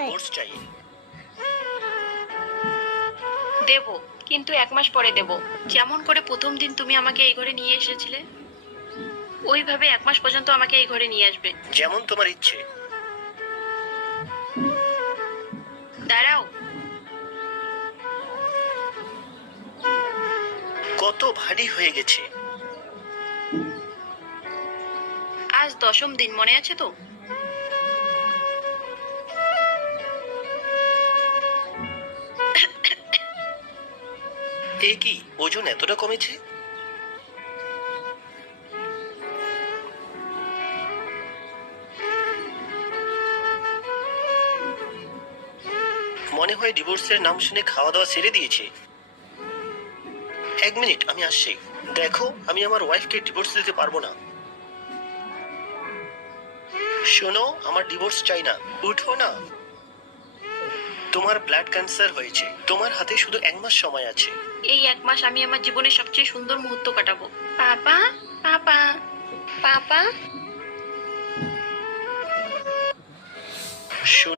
Divorce চাই। দেব, কিন্তু 1 মাস পরে দেব। যেমন করে প্রথম দিন তুমি আমাকে এই ঘরে নিয়ে এসেছিলে, ওইভাবে 1 মাস পর্যন্ত আমাকে এই ঘরে নিয়ে আসবে। যেমন তোমার ইচ্ছে। দাঁড়াও। কত ভারী হয়ে গেছে। আজ 10ম দিন, মনে আছে তো? এ কি, ওজন এতটা কমেছে? মনে হয় ডিভোর্সের নাম শুনে খাওয়া দাওয়া ছেড়ে দিয়েছে। 1 মিনিট, আমি আসছি। দেখো, আমি আমার ওয়াইফকে ডিভোর্স দিতে পারবো না। শোনো, আমার ডিভোর্স চাই না। উঠো না। তোমার ব্লাড ক্যান্সার হয়েছে, তোমার হাতে শুধু 1 মাস সময় আছে। এই 1 মাস আমি আমার জীবনের সবচেয়ে সুন্দর মুহূর্ত কাটাবো। পাপা, পাপা, পাপা। শোনো।